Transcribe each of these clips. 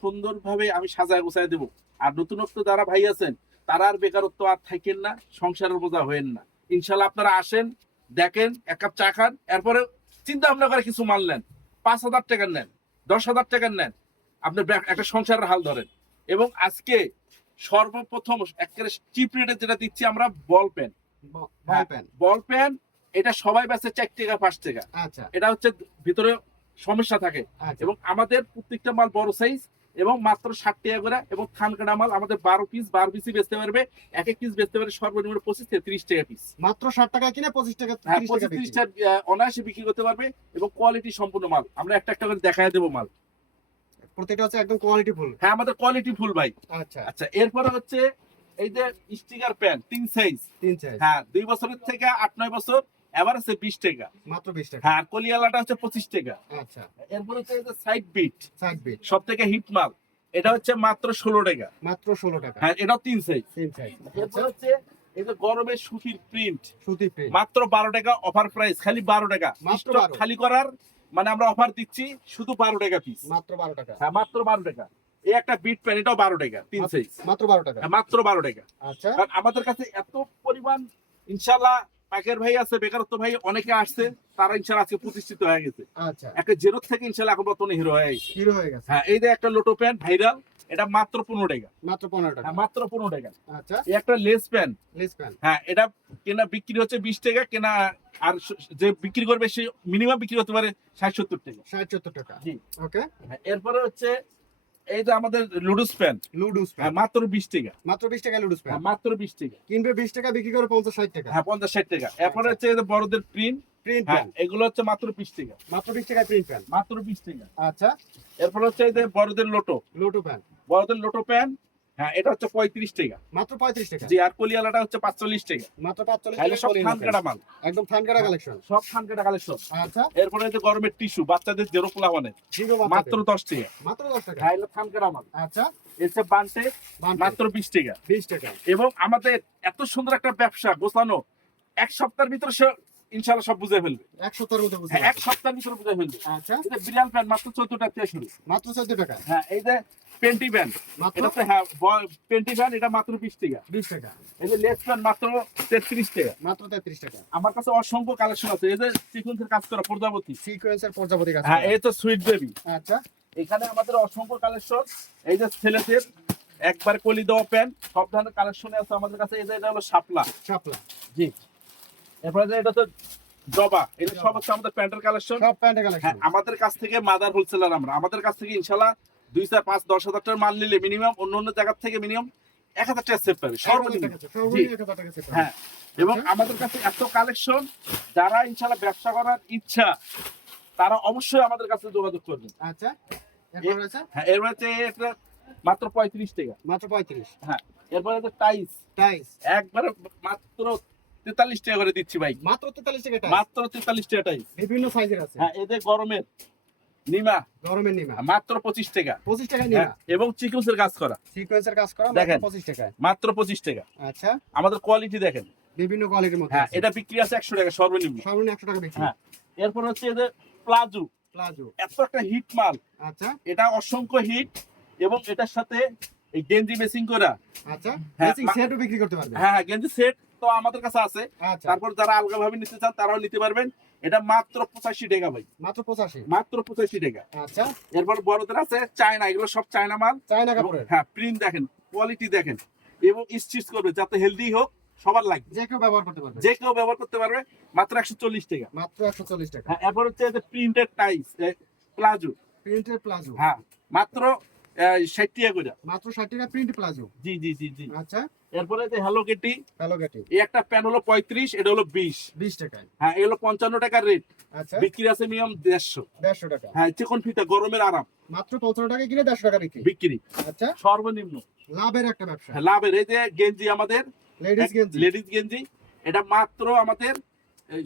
সুন্দরভাবে আমি সাজায় গোছায় দেবো। আর নতুনত্ব যারা ভাই আছেন তারা আর বেকারত্ব আর থাকেন না, সংসারের বোঝা হয়েন না। ইনশাল্লাহ আপনারা আসেন, দেখেন, এক কাপ চা খান, এরপরে চিন্তা ভাবনা করে কিছু মানলেন, 5,000 টাকার নেন, 10,000 টাকার নেন, আপনার একটা সংসারের হাল ধরেন। এবং আজকে সর্বপ্রথম একেবারে চিপ রেটে যেটা দিচ্ছি আমরা, বল পেন। বল পেন এটা সবাই বেচে 4 টাকা 5 টাকা। আচ্ছা, এটা হচ্ছে ভিতরে সমস্যা থাকে। আচ্ছা। এবং আমাদের প্রত্যেকটা মাল বড় সাইজ এবং মাত্র 60 টাকা করে। এবং থান কাটা মাল আমাদের 12 পিসই বেচতে পারবে। এক এক পিস বেচতে পারে সর্বনিম্ন 25 থেকে 30 টাকা পিস। মাত্র 60 টাকা কিনে 25 টাকা হ্যাঁ, 30 টাকা 25 বিক্রি। 30 টাকা অনায়াসে বিক্রি করতে পারবে। এবং কোয়ালিটি সম্পূর্ণ মাল আমরা একটা একটা করে দেখায় দেবো মাল। প্রত্যেকটা হচ্ছে একদম কোয়ালিটি ফুল। হ্যাঁ, আমাদের কোয়ালিটি ফুল ভাই। আচ্ছা, আচ্ছা, এরপরে হচ্ছে এই যে স্টিকার প্যান 3 সাইজ। 3 সাইজ। হ্যাঁ, 2 বছরের থেকে 8-9 বছর এভারেজে 20 টাকা। মাত্র 20 টাকা। হ্যাঁ, কলিয়ালাটা হচ্ছে 25 টাকা। আচ্ছা, এরপরে হচ্ছে এই যে সাইড বিট, সাইড বিট সব থেকে হিট মাল, এটা হচ্ছে মাত্র 16 টাকা। মাত্র 16 টাকা। হ্যাঁ, এটাও 3 সাইজ। 3 সাইজ। এরপর হচ্ছে এই যে গরমের সুতির প্রিন্ট, সুতি প্রিন্ট মাত্র 12 টাকা অফার প্রাইস, খালি 12 টাকা। মাত্র স্টক 12 খালি করার মানে আমরা অফার দিচ্ছি শুধু 12 টাকা পিস। মাত্র 12 টাকা। হ্যাঁ, মাত্র 12 টাকা। এই একটা বিট প্যান, এটাও 12 টাকা, 3 সাইজ। মাত্র 12 টাকা। হ্যাঁ, মাত্র 12 টাকা। আচ্ছা, কারণ আমাদের কাছে এত পরিমাণ ইনশাআল্লাহ পাকের ভাই আছে, বেকারত্ব ভাই অনেকে আসছে, তারা ইনশাআল্লাহ আজকে প্রতিষ্ঠিত হয়ে গেছে। আচ্ছা। একটা জেরো থেকে ইনশাআল্লাহ এখন বর্তমানে হিরো হয়ে গেছে। হিরো হয়ে গেছে। হ্যাঁ, এই যে একটা লোটো প্যান ভাইরাল, এটা মাত্র 15 টাকা। মাত্র 15 টাকা। হ্যাঁ, মাত্র 15 টাকা। আচ্ছা, এই একটা লেস প্যান, লেস প্যান। হ্যাঁ, এটা কেনা বিক্রি হচ্ছে 20 টাকা কেনা। আর যে বিক্রি করবে সে মিনিমাম বিক্রি হতে পারে 60-70 টাকা। 60-70 টাকা। জি। ওকে। হ্যাঁ, এরপরে হচ্ছে এই যে আমাদের লুডুস প্যান, লুডুস প্যান হ্যাঁ, মাত্র 20 টাকা। মাত্র 20 টাকা লুডুস প্যান। হ্যাঁ, মাত্র 20 টাকা। কিনবে 20 টাকা, বিক্রি করে 50-60 টাকা। হ্যাঁ, 50-60 টাকা। এরপরে হচ্ছে এই যে বড়দের প্রিন্ট, প্রিন্ট হ্যাঁ, প্যান এগুলো হচ্ছে মাত্র 20 টাকা। মাত্র 20 টাকা প্রিন্ট প্যান। মাত্র 20 টাকা। আচ্ছা, এরপর হচ্ছে এই যে বড়দের লোটো, লোটো প্যান বড়দের লোটো প্যান, হ্যাঁ, এটা হচ্ছে 35 টাকা। মাত্র 35 টাকা। জি। আর কলিয়ালাটা হচ্ছে 45 টাকা। মাত্র 45 তাহলে টাকা। সব কলিন থান প্যান। কাটা মাল, একদম থান কাটা কালেকশন। সব থান কাটা কালেকশন। আচ্ছা, এরপরে হচ্ছে গরমের টিস্যু বাচ্চাদের জেরো পোলা মানে জিরো মাত্র 10 টাকা। মাত্র 10 টাকা। হ্যাঁ, থান কাটা মাল। আচ্ছা, এসে বান্টে বান্টে মাত্র 20 টাকা। 20 টাকা। এবং আমাদের এত সুন্দর একটা ব্যবসা গোছানো, এক সপ্তাহের ভিতরে সে ইনশাআল্লাহ সব বুঝে ফেলবে। এক সপ্তাহের মধ্যে বুঝতে হ্যাঁ, এক পারবেন। সপ্তাহের ভিতরে বুঝে ফেলবে। আচ্ছা, এটা বিরিয়াল প্যান মাত্র 14 টাকা থেকে শুরু। মাত্র 14 টাকা। হ্যাঁ, এই যে পেন্টি প্যান, মাত্র এটা হচ্ছে, হ্যাঁ, পেন্টি প্যান, এটা মাত্র 20 টাকা। 20 টাকা। এই যে লেস প্যান মাত্র 33 টাকা। মাত্র 33 টাকা। আমার কাছে অসংখ্য কালেকশন আছে। এই যে সিকোয়েন্সের কাজ করা প্রজাপতি, সিকোয়েন্সের প্রজাপতি কাজ। হ্যাঁ, এই তো সুইট বেবি। আচ্ছা, এখানে আমাদের অসংখ্য কালেকশন। এই যে ছেলেদের একবার কলি দেওয়া প্যান্ট, সব ধরনের কালেকশন আছে আমাদের কাছে। এই যে এটা হলো শাপলা। শাপলা। জি। এরপরে যে এটা তো জবা, এটা সব হচ্ছে আমাদের প্যান্টের কালেকশন। সব প্যান্টের হ্যাঁ, কালেকশন। আমাদের কাছ থেকে মাদার হোলসেলার আমরা, আমাদের কাছ থেকে ইনশাআল্লাহ 2, 4, 5, 10 হাজার টাকার মাল নিলে মিনিমাম অন্য জায়গা থেকে মিনিমাম 1000 টাকা সেভ পাবে সর্বনিম্ন। জি। সর্বনিম্ন 1000 টাকা সেট। হ্যাঁ, এবং আচ্ছা। আমাদের কাছে এত কালেকশন, যারা ইনশাআল্লাহ ব্যবসা করার ইচ্ছা তারা অবশ্যই আমাদের কাছে যোগাযোগ করবেন। আচ্ছা, এরপর আছে হ্যাঁ, এর মধ্যে একটা মাত্র 35 টাকা। মাত্র 35। হ্যাঁ, এরপরে যে টাইস, টাইস একবারে মাত্র 43 টাকা করে দিচ্ছি ভাই। মাত্র 43 টাকা টাইস। মাত্র 43 টাকা টাইস। বিভিন্ন সাইজের আছে। হ্যাঁ, এই যে গরমের নিমা, গরমের নিমা মাত্র 25 টাকা। 25 টাকা হ্যাঁ, নিমা। এবং চিকুসের কাজ করা সিকোয়েন্সের কাজ করা মাত্র দেখেন। 25 টাকা। মাত্র 25 টাকা। আচ্ছা, আমাদের কোয়ালিটি দেখেন। বিভিন্ন কোয়ালিটির মধ্যে হ্যাঁ, আছে। এটা বিক্রি আছে 100 টাকা সর্বনিম্ন। সর্বনিম্ন 100 টাকা বিক্রি। হ্যাঁ, এরপর হচ্ছে এই যে প্লাজো, প্লাজো। এত একটা হিট মাল, আচ্ছা, এটা অসংখ্য হিট। এবং এটার সাথে এই গেঞ্জি মেসিং করা, আচ্ছা, হ্যাঁ, মেসিং সেটও বিক্রি করতে পারবে। হ্যাঁ, গেঞ্জি সেট তো আমাদের কাছে আছে। আচ্ছা, তারপর যারা আলগা ভাবে নিতে চান তারাও নিতে পারবেন। এটা মাত্র 85 টাকা ভাই। মাত্র 85। মাত্র 85 টাকা। আচ্ছা, এরপর বড়দের আছে চায়না, এগুলো সব চায়না মাল। চায়না এবং, কাপড়ের। হ্যাঁ, প্রিন্ট দেখেন, কোয়ালিটি দেখেন, এবং স্টিচ করবে যাতে হেলদি হোক, সবার লাগবে, যে কেউ ব্যবহার করতে পারবে। যে কেউ ব্যবহার করতে পারবে। মাত্র 140 টাকা। মাত্র 140 টাকা। হ্যাঁ, এরপর হচ্ছে যে প্রিন্টেড টাইস প্লাজো, প্রিন্টের প্লাজো। হ্যাঁ, মাত্র 60 টাকা করে। মাত্র 60 টাকা প্রিন্ট প্লাজো। জি জি জি জি। আচ্ছা, এরপরে যে হ্যালো কিটি, হ্যালো গেটি এই একটা প্যান হলো 35, এটা হলো 20। 20 টাকায়। হ্যাঁ, এগুলো 55 টাকার রেট, আচ্ছা, বিক্রি আছে মিনিমাম 150। 150 টাকা। হ্যাঁ, চিকন ফিতা, গরমের আরাম, মাত্র 55 টাকায় কিনে 150 টাকা বিক্রি। বিক্রি আচ্ছা, সর্বনিম্ন। লাভের একটা ব্যবসা। হ্যাঁ, লাভের। এই যে গেঞ্জি আমাদের লেডিস গেঞ্জি লেডিস গেঞ্জি, এটা মাত্র আমাদের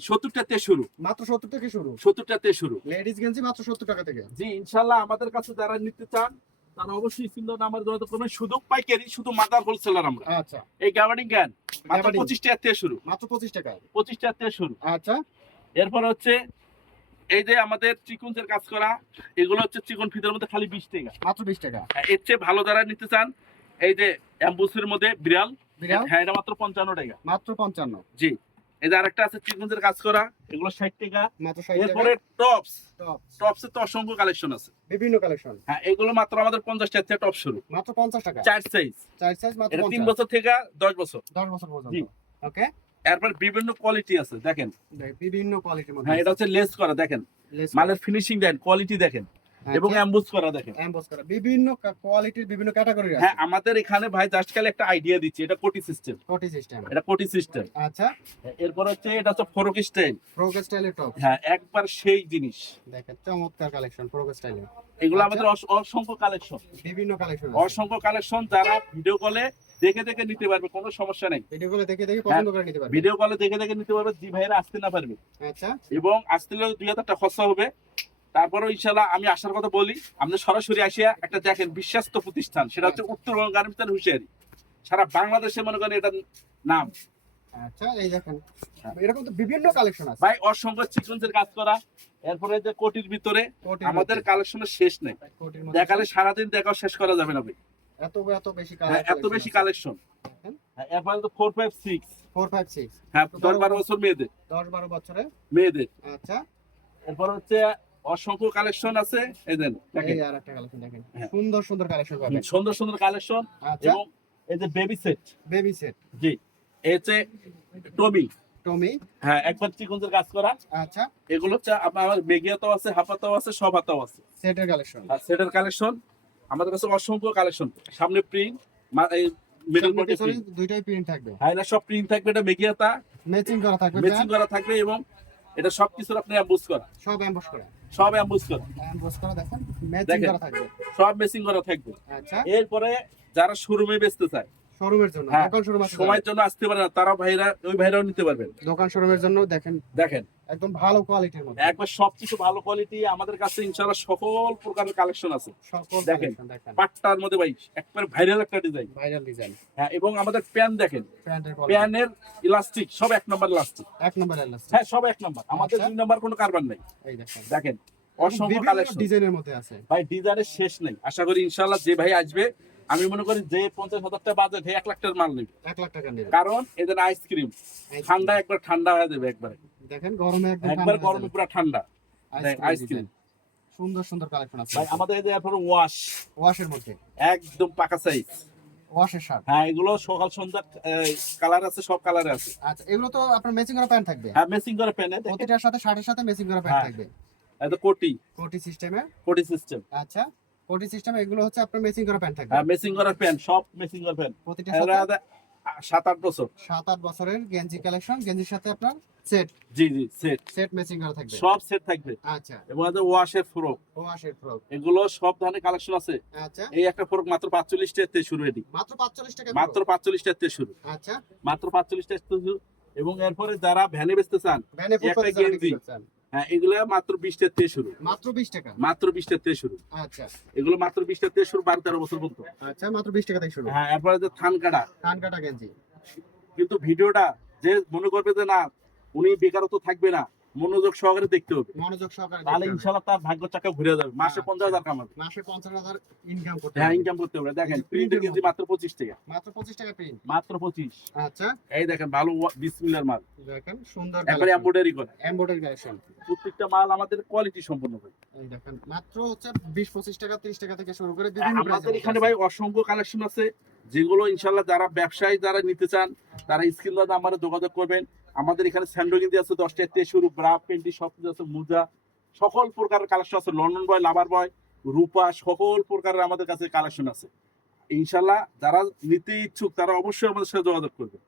70 টাকা থেকে শুরু। মাত্র 70 থেকে শুরু। 70 টাকা থেকে শুরু। লেডিস গেঞ্জি মাত্র 70 টাকা থেকে। জি, ইনশাআল্লাহ আমাদের কাছে যারা নিতে চান তারা অবশ্যই সুন্দর নাম্বার যোগাযোগ করবেন। শুধু পাইকারি, শুধু মাদার হোলসেলার আমরা। আচ্ছা, এই গাবার্ডিং ক্যান মাত্র গাবার্ডিং। 25 টাকা থেকে শুরু। মাত্র 25 টাকা। 25 টাকা থেকে শুরু। আচ্ছা, এরপর হচ্ছে এই যে আমাদের চিকনের কাজ করা, এগুলো হচ্ছে চিকন ফিতের মধ্যে খালি 20 টাকা। মাত্র 20 টাকা। এর চেয়ে ভালো যারা নিতে চান, এই যে অ্যাম্বুসের মধ্যে বিড়াল, বিড়াল হ্যাঁ এটা মাত্র 55 টাকা। মাত্র 55। জি। এই যে আরেকটা আছে চিকনের কাজ করা, এগুলো 60 টাকা। মাত্র 60 টাকা। এরপরে টপস, টপ টপসে তো অসংখ্য কালেকশন আছে। বিভিন্ন কালেকশন। হ্যাঁ এগুলো মাত্র আমাদের 50 টাকা থেকে টপ শুরু। মাত্র 50 টাকা। 4 সাইজ। 4 সাইজ মাত্র এটা 3 50। বছর থেকে 10 বছর। 10 বছর পর্যন্ত। জি। ওকে। এরপর বিভিন্ন কোয়ালিটি আছে দেখেন। বিভিন্ন কোয়ালিটির মধ্যে। হ্যাঁ এটা হচ্ছে লেস করা দেখেন, মালের ফিনিশিং দেখেন, কোয়ালিটি দেখেন এবং অ্যাম্বুস করা দেখেন। এমবস করা বিভিন্ন কোয়ালিটির বিভিন্ন ক্যাটাগরি আছে। হ্যাঁ আমাদের এখানে ভাই জাস্ট খালি একটা আইডিয়া দিচ্ছি, এটা কোটি সিস্টেম। কোটি সিস্টেম। এটা কোটি সিস্টেম। আচ্ছা। এরপর হচ্ছে এটা হচ্ছে ফরক স্টাইল। ফ্রক স্টাইলের টপ। হ্যাঁ একবার সেই জিনিস। দেখেন চমৎকার কালেকশন ফ্রক স্টাইলের। এগুলো আচ্ছা। আমাদের অসংখ্য কালেকশন। বিভিন্ন কালেকশন আছে। অসংখ্য কালেকশন, যারা ভিডিও কলে দেখে দেখে নিতে পারবে, কোনো সমস্যা নেই। ভিডিওগুলো দেখে দেখে পছন্দ করে নিতে পারবে। ভিডিও কলে দেখে দেখে নিতে পারবে, জি ভাইরা আসতে না পারবে। আচ্ছা। এবং আসতে হলে 2000 টাকা খরচা হবে। তারপরেও ইনশাল্লাহ আমি আসার কথা বলি, আপনি সরাসরি আসিয়া একটা দেখেন বিশ্বস্ত প্রতিষ্ঠান, সেটা হচ্ছে উত্তরবঙ্গ গার্মেন্টস হুঁশিয়ারি। সারা বাংলাদেশে মনে করেন এটার নাম। আচ্ছা এই দেখেন এরকম তো বিভিন্ন কালেকশন আছে ভাই, অসংখ্য সিকোয়েন্সের কাজ করা। এরপরে যে কোটির ভিতরে কোটির আমাদের মধ্যে। কালেকশনের শেষ নেই। কোটির মধ্যে দেখালে সারাদিন দেখাও শেষ করা যাবে না ভাই। এত বেশি হ্যাঁ এত বেশি কালেকশন। এরপরে তো 456, 456 হ্যাঁ 10-12 বছর মেয়েদের, 10-12 বছরে মেয়েদের। আচ্ছা এরপর হচ্ছে অসংখ্য কালেকশন আছে, এই দেন দেখেন এই আর একটা কালেকশন দেখেন হ্যাঁ। সুন্দর সুন্দর কালেকশন পাবেন সুন্দর সুন্দর কালেকশন। আচ্ছা এবং এই যে বেবি সেট, বেবি সেট জি এই হচ্ছে টমি, টমি হ্যাঁ একবার চিকনের কাজ করা। আচ্ছা এগুলো হচ্ছে আপনার মেগিয়াতেও আছে, হাফাতেও আছে, সব হাতাও আছে। সেটের কালেকশন আর সেটের কালেকশন আমাদের কাছে অসংখ্য কালেকশন। সামনে প্রিন্ট, এই মিডল বডি প্রিন্ট, দুইটাই প্রিন্ট থাকবে হ্যাঁ এটা সব প্রিন্ট থাকবে। এটা মেগিয়াতা ম্যাচিং করা থাকবে ম্যাচিং করা থাকবে এবং এটা সবকিছুর আপনি অ্যাম্বুস করা, সব এমবস করা সব অ্যাম্বুস করা, এমবস করা দেখেন ম্যাচিং দেখেন। করা থাকবে সব ম্যাচিং করা থাকবে। আচ্ছা এরপরে যারা শোরুমে বেচতে চায়, শোরুমের জন্য হ্যাঁ, দোকান শোরুম আছে সময়ের জন্য আসতে পারে না, তারা ভাইরা ওই ভাইরাও নিতে পারবেন। দোকান শোরুমের জন্য দেখেন দেখেন একদম ভালো কোয়ালিটির মধ্যে একবার সবকিছু ভালো কোয়ালিটি। আমাদের কাছে ইনশাআল্লাহ সকল প্রকারের কালেকশন আছে। সকল দেখেন। কালেকশন দেখেন পাট্টার মধ্যে ভাই একবার ভাইরাল একটা ডিজাইন। ভাইরাল ডিজাইন হ্যাঁ এবং আমাদের প্যান্ট দেখেন, প্যান্টের কোয়ালিটি প্যানের ইলাস্টিক সব 1 নম্বর ইলাস্টিক। এক নম্বর এলাস্টিক হ্যাঁ সব 1 নম্বর, আমাদের আচ্ছা। 2 নম্বর কোনো কারবার নাই। এই দেখেন দেখেন অসংখ্য বিভিন্ন কালেকশন ডিজাইনের মধ্যে আছে ভাই, ডিজাইনের শেষ নেই। আশা করি ইনশাআল্লাহ যে ভাই আসবে, আমি মনে করি যে 50,000 টাকা বাজেট, 1 লাখ টাকার মাল নেবে। 1 লাখ টাকা নেবে কারণ এদের আইসক্রিম ঠান্ডা একবার ঠান্ডা হয়ে যাবে, একবারে দেখেন গরমে একদম একবার গরমে পুরো ঠান্ডা আইসক্রিম আইসক্রিম। সুন্দর সুন্দর কালেকশন আছে ভাই আমাদের এই যে এরপরে ওয়াশ, ওয়াশের মধ্যে একদম পাকা সাইজ। ওয়াশের শার্ট হ্যাঁ এগুলো সকাল সন্ধ্যা কালার আছে, সব কালারে আছে। আচ্ছা এগুলো তো আপনার ম্যাচিং করা প্যান্ট থাকবে হ্যাঁ ম্যাচিং করা প্যানে প্রতিটার সাথে শার্টের সাথে ম্যাচিং করা প্যান্ট হ্যাঁ। থাকবে এটা কোটি, কোটি সিস্টেমে কোটি সিস্টেম। আচ্ছা কোটি সিস্টেমে এগুলো হচ্ছে আপনার ম্যাচিং করা প্যান্ট থাকবে হ্যাঁ ম্যাচিং করা প্যান্ট, সব ম্যাচিং করা প্যান্ট। প্রতিটার এরা সাথে 7-8 বছর। 7-8 বছরের গেঞ্জি কালেকশন গেঞ্জির সাথে আপনার সেট জি জি সেট, সেট ম্যাচিং করা থাকবে সব সেট থাকবে। আচ্ছা এবং আমাদের ওয়াশের ফ্রক, ওয়াশের ফ্রক এগুলো সব ধরনের কালেকশন আছে। আচ্ছা এই একটা ফ্রক মাত্র 45 টাকা থেকে শুরু, এটি মাত্র 45 টাকা মাত্র 45 টাকা থেকে শুরু, আচ্ছা মাত্র 45 টাকা থেকে শুরু। এবং এরপরে যারা ভ্যানে বেচতে চান, ভ্যানে একটা ফুটপাতে যারা বিক্রি গেঞ্জি। করছেন, হ্যাঁ এগুলো মাত্র 20 টাকা থেকে শুরু, মাত্র 20 টাকা মাত্র 20 টাকা থেকে শুরু। আচ্ছা এগুলো মাত্র 20 টাকা থেকে শুরু, 12-13 বছর পর্যন্ত। আচ্ছা মাত্র 20 টাকা থেকে শুরু হ্যাঁ এরপরে যে থান কাটা, কান কাটা গেঞ্জি কিন্তু ভিডিওটা যে মনে করবে যে না উনি বেকারত্ব থাকবে না, মনোযোগ সহকারে দেখতে হবে, মনোযোগ সহকারে তাহলে দেখতে হবে। ইনশাআল্লাহ তার ভাগ্য চাকা ঘুরে যাবে। মাসে আচ্ছা। 50,000 কামাবে। মাসে 50,000 ইনকাম করতে হ্যাঁ হবে। ইনকাম করতে হবে। দেখেন এই যে প্রিন্টের প্রিন্টের কেজি মাত্র 25 টাকা, মাত্র 25 টাকা প্রিন্ট মাত্র 25। আচ্ছা এই দেখেন ভালো বিসমিল্লাহর মাল, দেখেন সুন্দর একবারে এমব্রয়ডারি করা। এমব্রয়ডারি কালেকশন প্রত্যেকটা মাল আমাদের কোয়ালিটি সম্পন্ন ভাই। এই দেখেন মাত্র হচ্ছে 20-25 টাকা 30 টাকা থেকে শুরু করে বিভিন্ন আমাদের প্রাইসের এখানে ভাই অসংখ্য কালেকশন আছে, যেগুলো ইনশাআল্লাহ যারা ব্যবসায়ী যারা নিতে চান তারা স্ক্রিন দাদা আমাদের যোগাযোগ করবেন। আমাদের এখানে স্যান্ডো গেঞ্জি আছে 10 টাকা থেকে শুরু, ব্রা পেন্টি সব কিছু আছে, মোজা সকল প্রকারের কালেকশন আছে, লন্ডন বয়, লাভার বয়, রূপা সকল প্রকারের আমাদের কাছে কালেকশন আছে। ইনশাআল্লাহ যারা নিতে ইচ্ছুক তারা অবশ্যই আমাদের সাথে যোগাযোগ করবে।